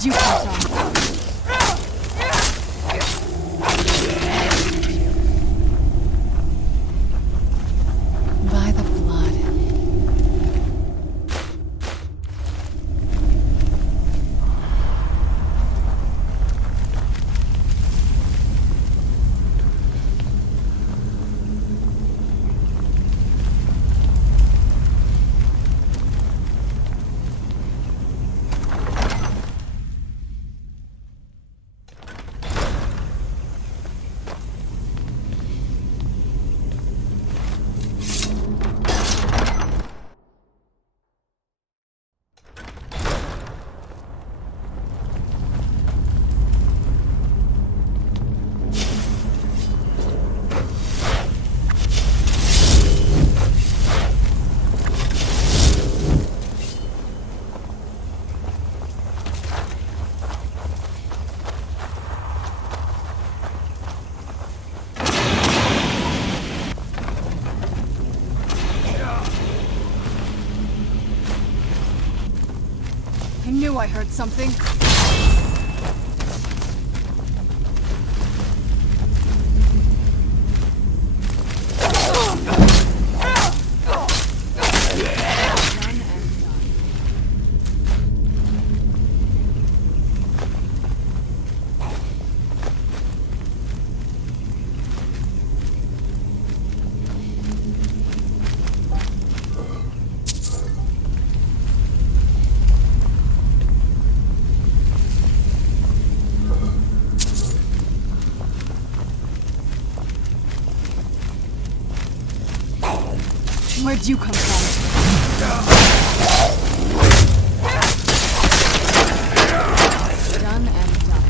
Where'd you come from? By the blood. I knew I heard something. Where'd you come from? Done and done.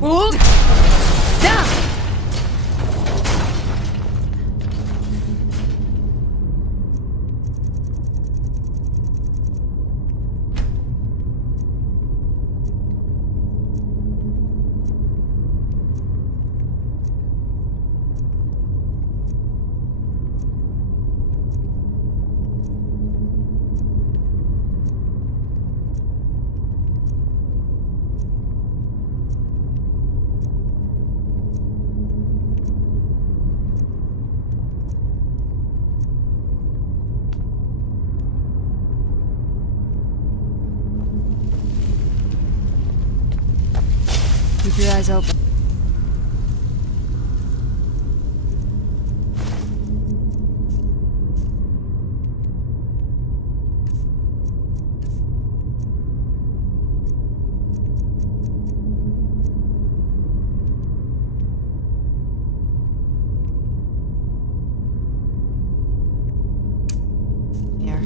Hold! Down! Keep your eyes open. Here.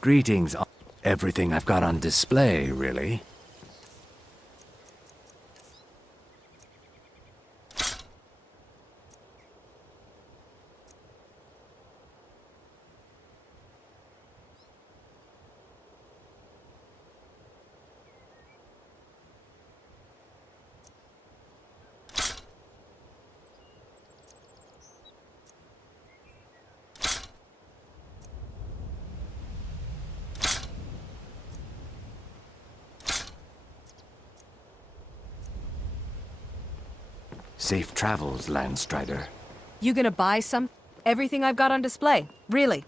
Greetings. Everything I've got on display, really. Safe travels, Landstrider. You gonna buy some? Everything I've got on display. Really.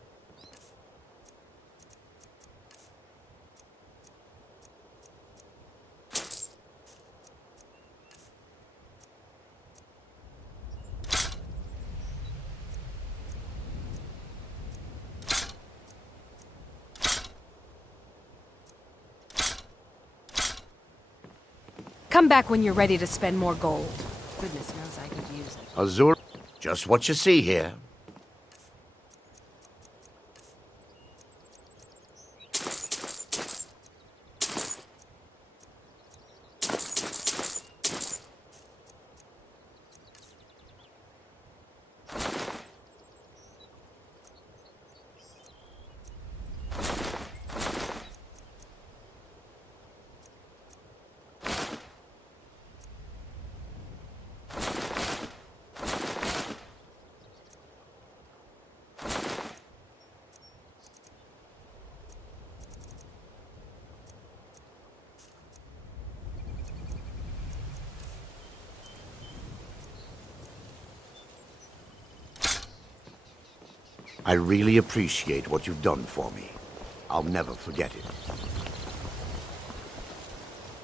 Come back when you're ready to spend more gold. Goodness knows I could use it. Azur, just what you see here. I really appreciate what you've done for me. I'll never forget it.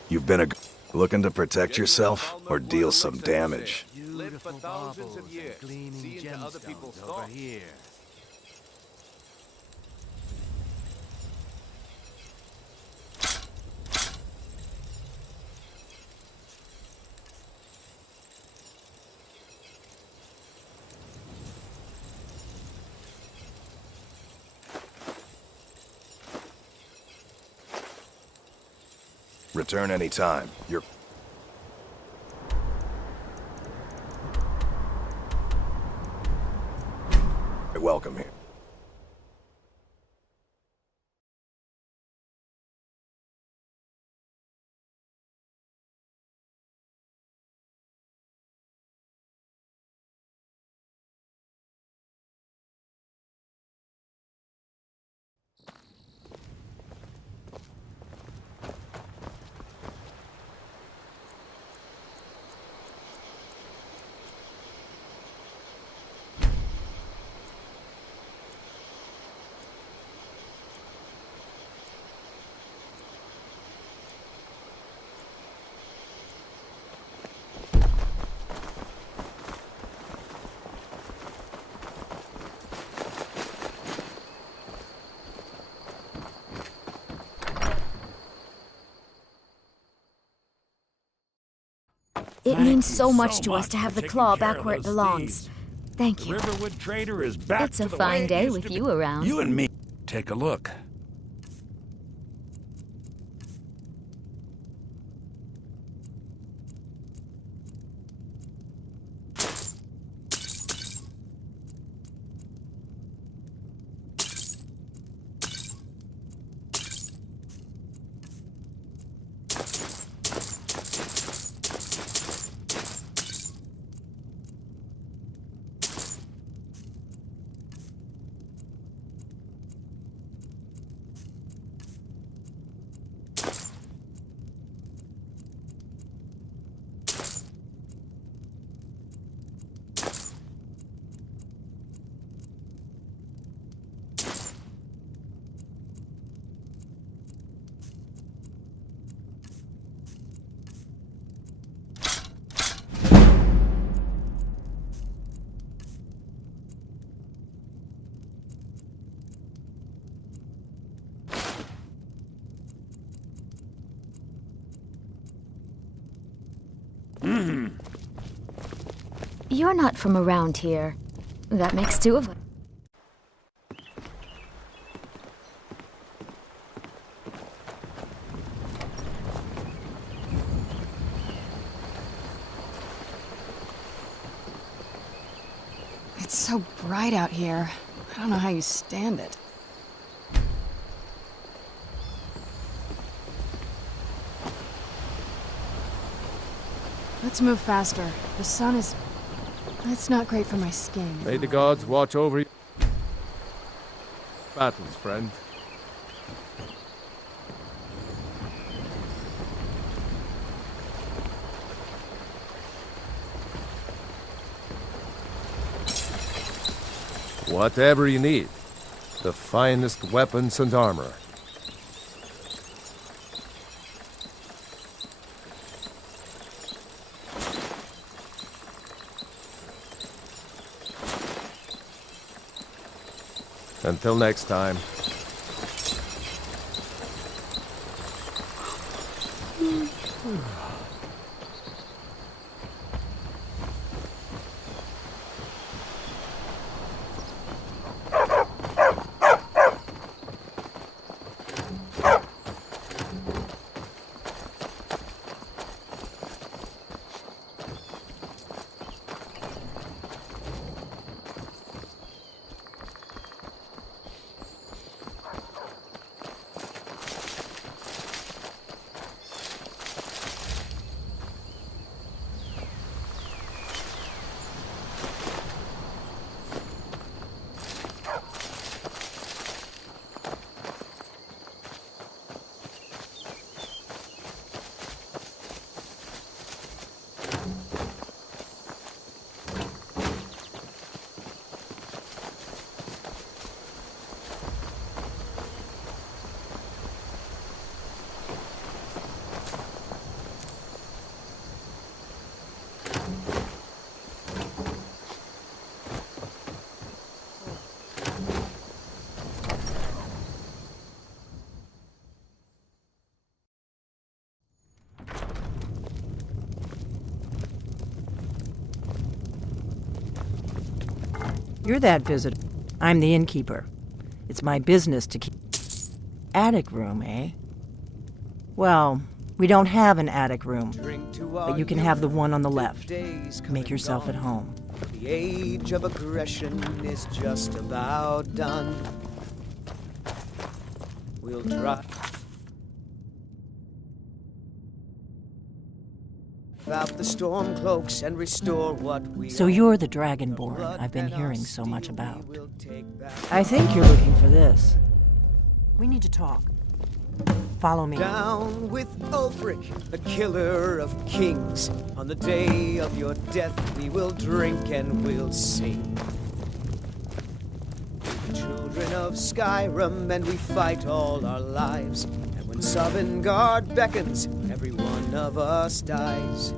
You've been looking to protect yourself or deal some damage. Live for thousands of years, see into other people's thoughts. Return anytime. You're welcome here. It means so much to us to have the claw back where it belongs. Thank you. Riverwood Trader is back. It's a fine day with you around. You and me. Take a look. You're not from around here. That makes two of us. It's so bright out here. I don't know how you stand it. Let's move faster. The sun is... It's not great for my skin. May the gods watch over you. Battles, friend. Whatever you need. The finest weapons and armor. Until next time. You're that visitor. I'm the innkeeper. It's my business to keep... Attic room, eh? Well, we don't have an attic room, but you can have the one on the left. Make yourself at home. The age of aggression is just about done. We'll try out the storm cloaks and restore what we... So you're the Dragonborn I've been hearing so much about. I think you're looking for this. We need to talk. Follow me. Down with Ulfric, the killer of kings. On the day of your death we will drink and we'll sing. We're the children of Skyrim and we fight all our lives. And when Sovngarde beckons, every one of us dies.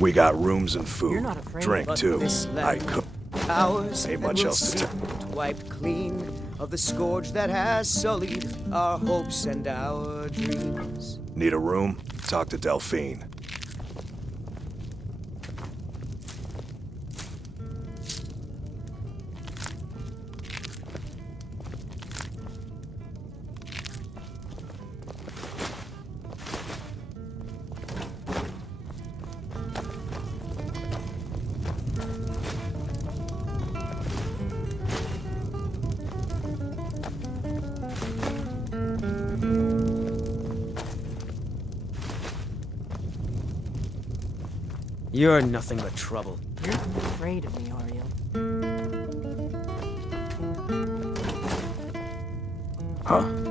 We got rooms and food. You're not afraid. Drink, But too. this I land cook. Ours, Ain't and much we'll else to see tell. it wiped clean of the scourge that has sullied our hopes and our dreams. Need a room? Talk to Delphine. You're nothing but trouble. You're not afraid of me, are you? Huh?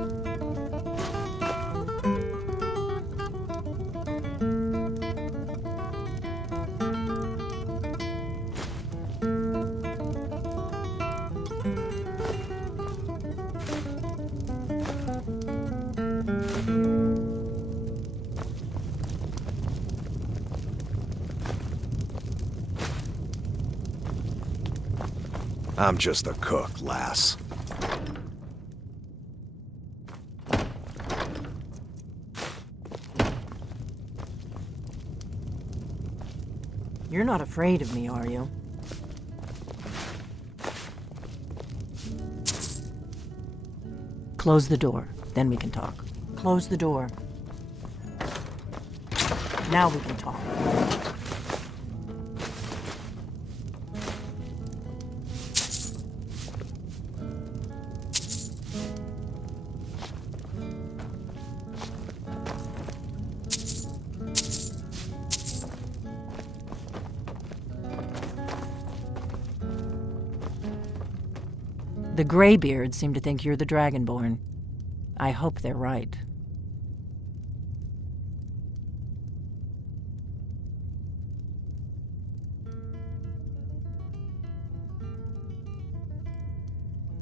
I'm just a cook, lass. You're not afraid of me, are you? Close the door, then we can talk. Close the door. Now we can talk. The Greybeards seem to think you're the Dragonborn. I hope they're right.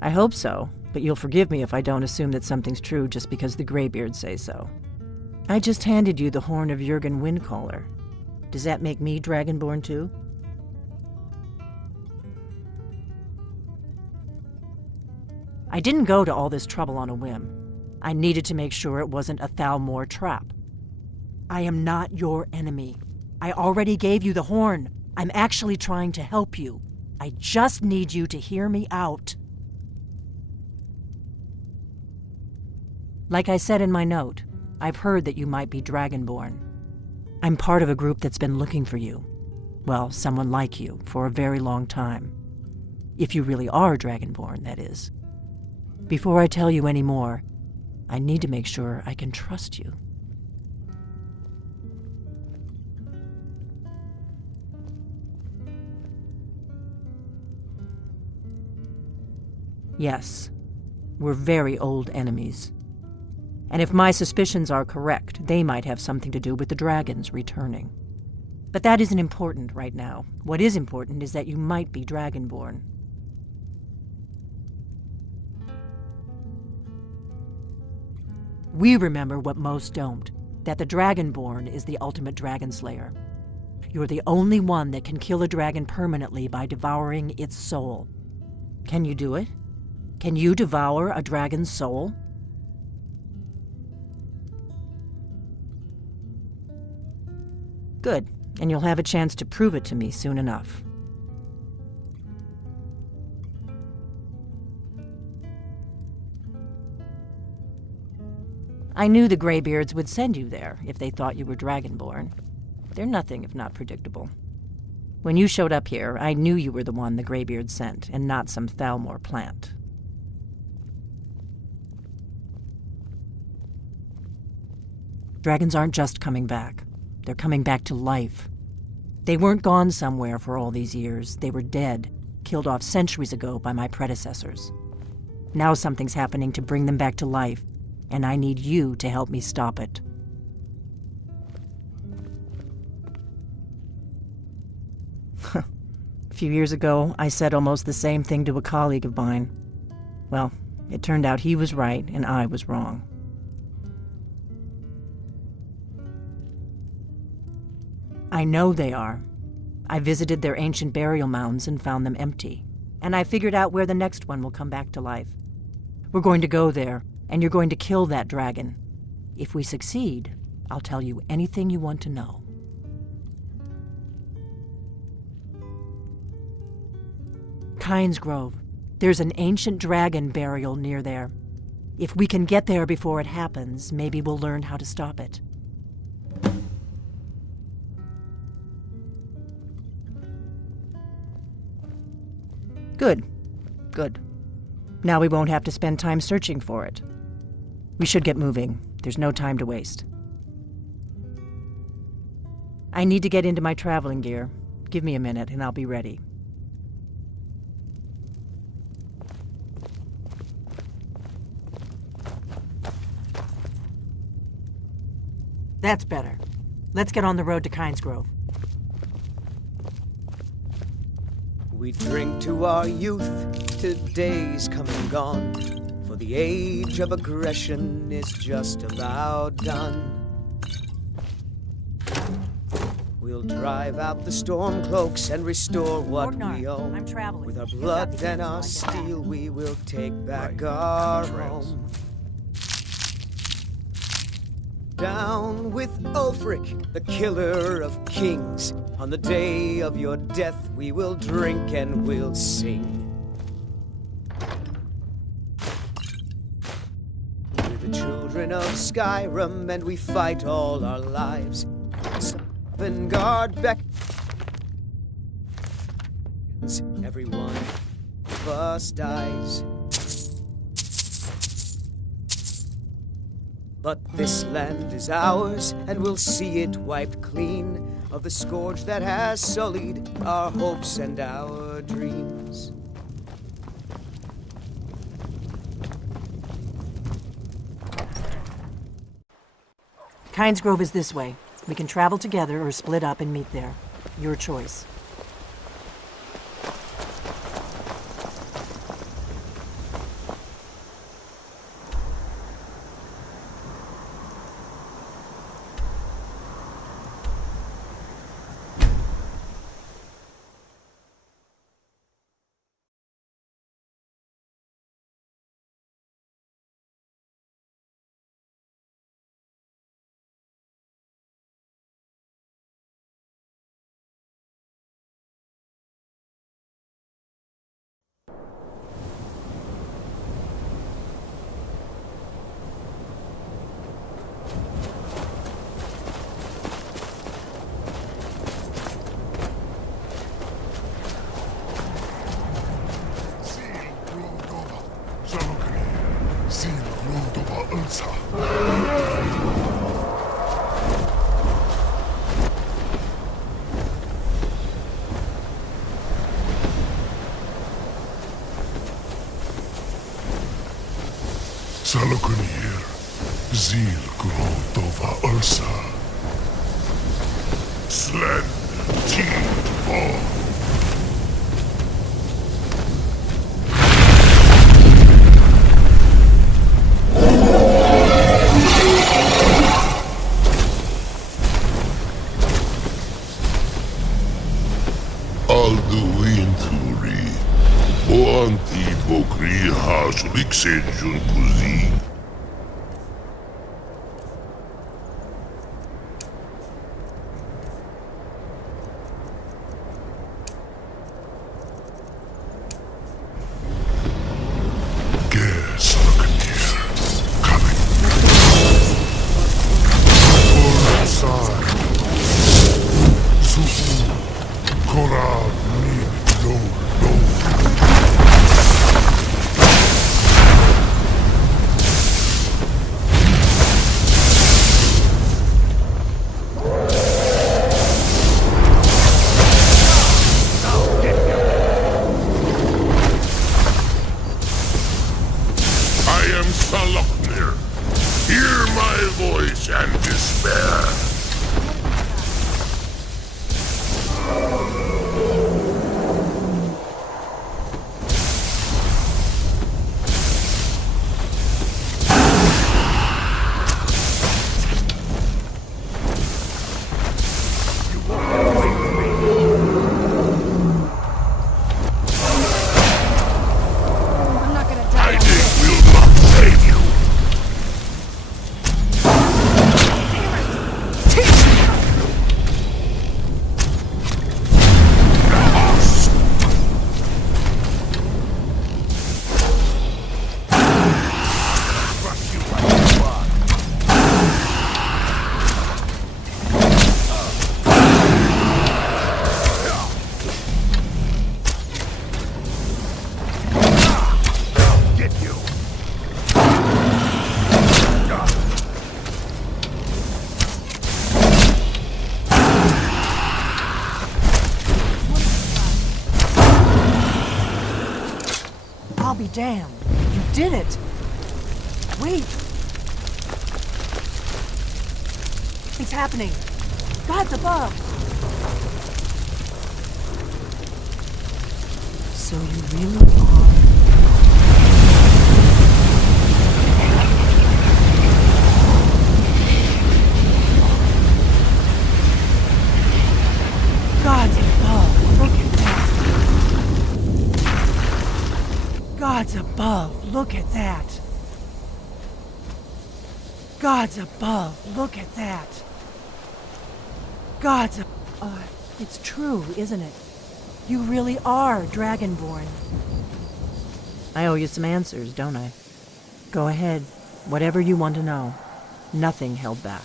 I hope so, but you'll forgive me if I don't assume that something's true just because the Greybeards say so. I just handed you the horn of Jurgen Windcaller. Does that make me Dragonborn too? I didn't go to all this trouble on a whim. I needed to make sure it wasn't a Thalmor trap. I am not your enemy. I already gave you the horn. I'm actually trying to help you. I just need you to hear me out. Like I said in my note, I've heard that you might be Dragonborn. I'm part of a group that's been looking for you. Well, someone like you, for a very long time. If you really are Dragonborn, that is. Before I tell you any more, I need to make sure I can trust you. Yes, we're very old enemies. And if my suspicions are correct, they might have something to do with the dragons returning. But that isn't important right now. What is important is that you might be Dragonborn. We remember what most don't, that the Dragonborn is the ultimate dragon slayer. You're the only one that can kill a dragon permanently by devouring its soul. Can you do it? Can you devour a dragon's soul? Good, and you'll have a chance to prove it to me soon enough. I knew the Greybeards would send you there if they thought you were Dragonborn. They're nothing if not predictable. When you showed up here, I knew you were the one the Greybeards sent, and not some Thalmor plant. Dragons aren't just coming back. They're coming back to life. They weren't gone somewhere for all these years. They were dead, killed off centuries ago by my predecessors. Now something's happening to bring them back to life, and I need you to help me stop it. A few years ago, I said almost the same thing to a colleague of mine. Well, it turned out he was right and I was wrong. I know they are. I visited their ancient burial mounds and found them empty. And I figured out where the next one will come back to life. We're going to go there, and you're going to kill that dragon. If we succeed, I'll tell you anything you want to know. Kynes Grove. There's an ancient dragon burial near there. If we can get there before it happens, maybe we'll learn how to stop it. Good. Good. Now we won't have to spend time searching for it. We should get moving. There's no time to waste. I need to get into my traveling gear. Give me a minute and I'll be ready. That's better. Let's get on the road to Kynes Grove. We drink to our youth, today's come and gone, for the age of aggression is just about done. We'll drive out the storm cloaks and restore what we own. I'm traveling. With our blood and our steel, we will take back our home. Down with Ulfric, the killer of kings. On the day of your death, we will drink and we'll sing. We're the children of Skyrim, and we fight all our lives. Guard beckons. Every one of us dies. But this land is ours, and we'll see it wiped clean of the scourge that has sullied our hopes and our dreams. Pines Grove is this way. We can travel together or split up and meet there. Your choice. Salokunir, Zil Grotova Ursa. Sled Teed Ball. Alduin Turi, Boanti Bokri Hasuliksenjun Kuzi. I'll be damned. You did it! Wait! Something's happening! God's above! So you really are... God's above! Look at that! God's above! Look at that! God's above! Look at that! God's above! It's true, isn't it? You really are Dragonborn. I owe you some answers, don't I? Go ahead. Whatever you want to know. Nothing held back.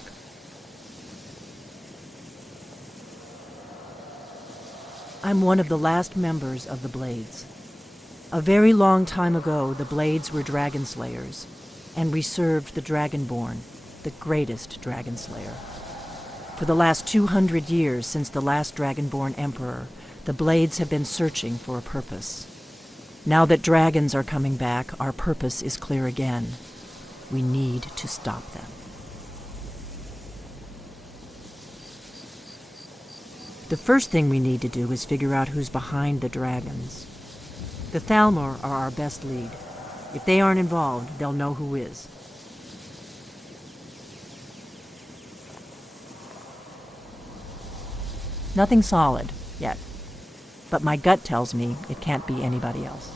I'm one of the last members of the Blades. A very long time ago, the Blades were dragon slayers, and we served the Dragonborn, the greatest dragon slayer. For the last 200 years since the last Dragonborn Emperor, the Blades have been searching for a purpose. Now that dragons are coming back, our purpose is clear again. We need to stop them. The first thing we need to do is figure out who's behind the dragons. The Thalmor are our best lead. If they aren't involved, they'll know who is. Nothing solid, yet. But my gut tells me it can't be anybody else.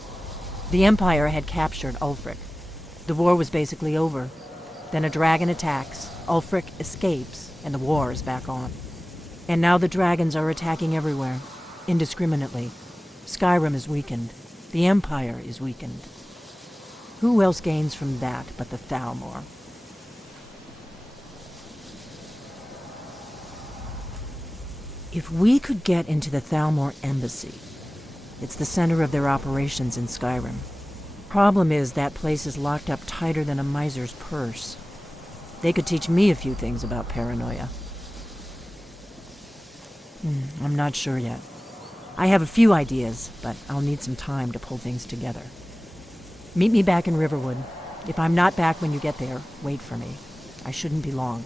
The Empire had captured Ulfric. The war was basically over. Then a dragon attacks, Ulfric escapes, and the war is back on. And now the dragons are attacking everywhere, indiscriminately. Skyrim is weakened. The Empire is weakened. Who else gains from that but the Thalmor? If we could get into the Thalmor embassy, it's the center of their operations in Skyrim. Problem is, that place is locked up tighter than a miser's purse. They could teach me a few things about paranoia. I'm not sure yet. I have a few ideas, but I'll need some time to pull things together. Meet me back in Riverwood. If I'm not back when you get there, wait for me. I shouldn't be long.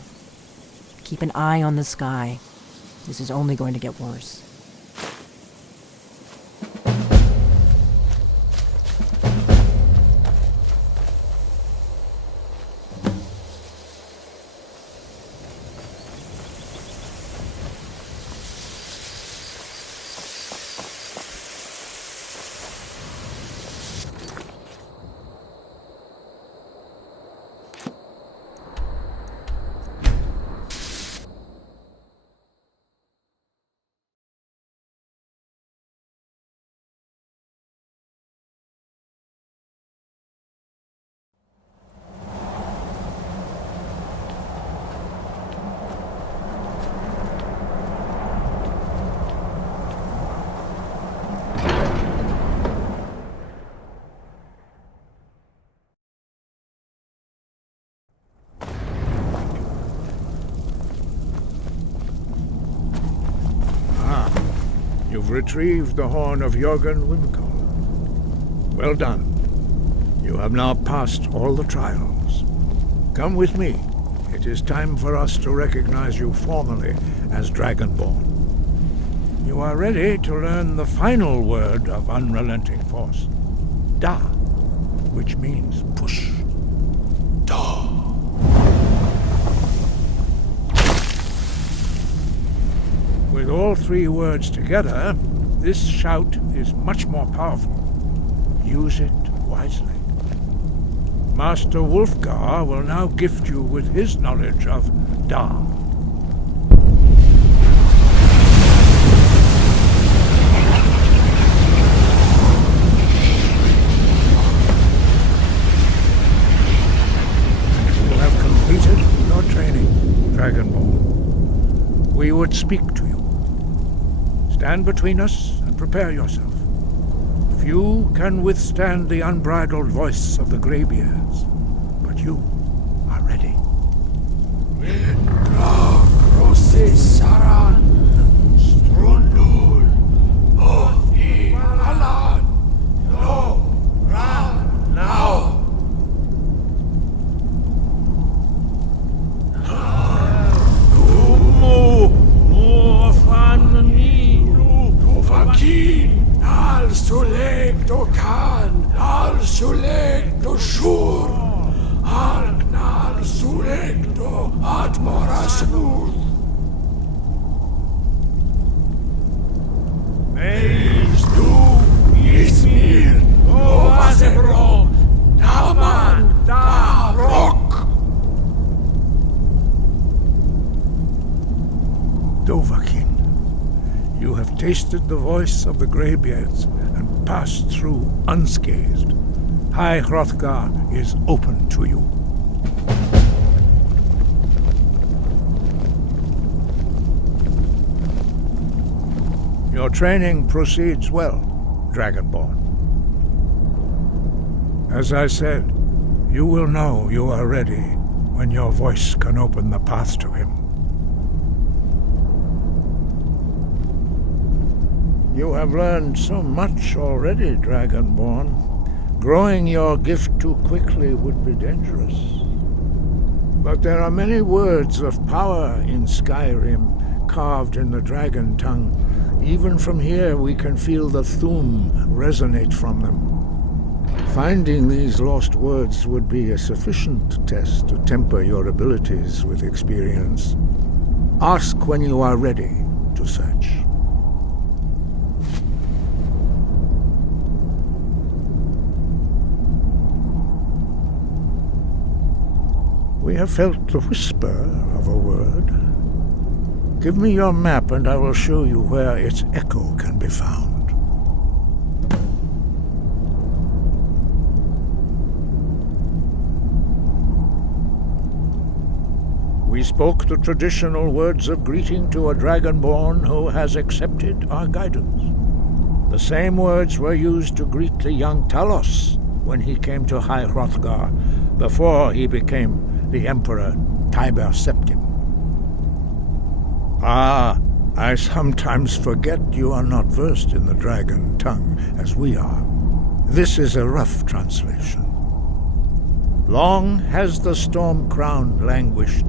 Keep an eye on the sky. This is only going to get worse. You've retrieved the horn of Jörgen Wimkel. Well done. You have now passed all the trials. Come with me. It is time for us to recognize you formally as Dragonborn. You are ready to learn the final word of unrelenting force. Da, which means push. Da. With all three words together, this shout is much more powerful. Use it wisely. Master Wulfgar will now gift you with his knowledge of Da. You have completed your training, Dragonborn. We would speak to you. Stand between us and prepare yourself. Few can withstand the unbridled voice of the Greybeards, but you are ready. Tasted the voice of the Greybeards and passed through unscathed. High Hrothgar is open to you. Your training proceeds well, Dragonborn. As I said, you will know you are ready when your voice can open the path to him. You have learned so much already, Dragonborn. Growing your gift too quickly would be dangerous. But there are many words of power in Skyrim carved in the dragon tongue. Even from here we can feel the Thum resonate from them. Finding these lost words would be a sufficient test to temper your abilities with experience. Ask when you are ready to search. We have felt the whisper of a word. Give me your map and I will show you where its echo can be found. We spoke the traditional words of greeting to a dragonborn who has accepted our guidance. The same words were used to greet the young Talos when he came to High Hrothgar, before he became the Emperor Tiber Septim. Ah, I sometimes forget you are not versed in the dragon tongue as we are. This is a rough translation. Long has the storm crown languished,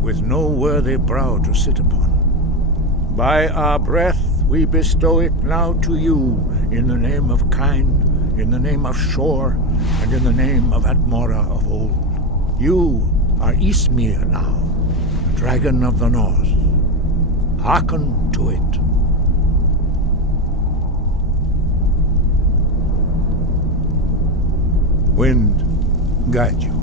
with no worthy brow to sit upon. By our breath we bestow it now to you, in the name of Kine, in the name of Shor, and in the name of Atmora of old. You are Ismir now, the dragon of the north. Hearken to it. Wind, guide you.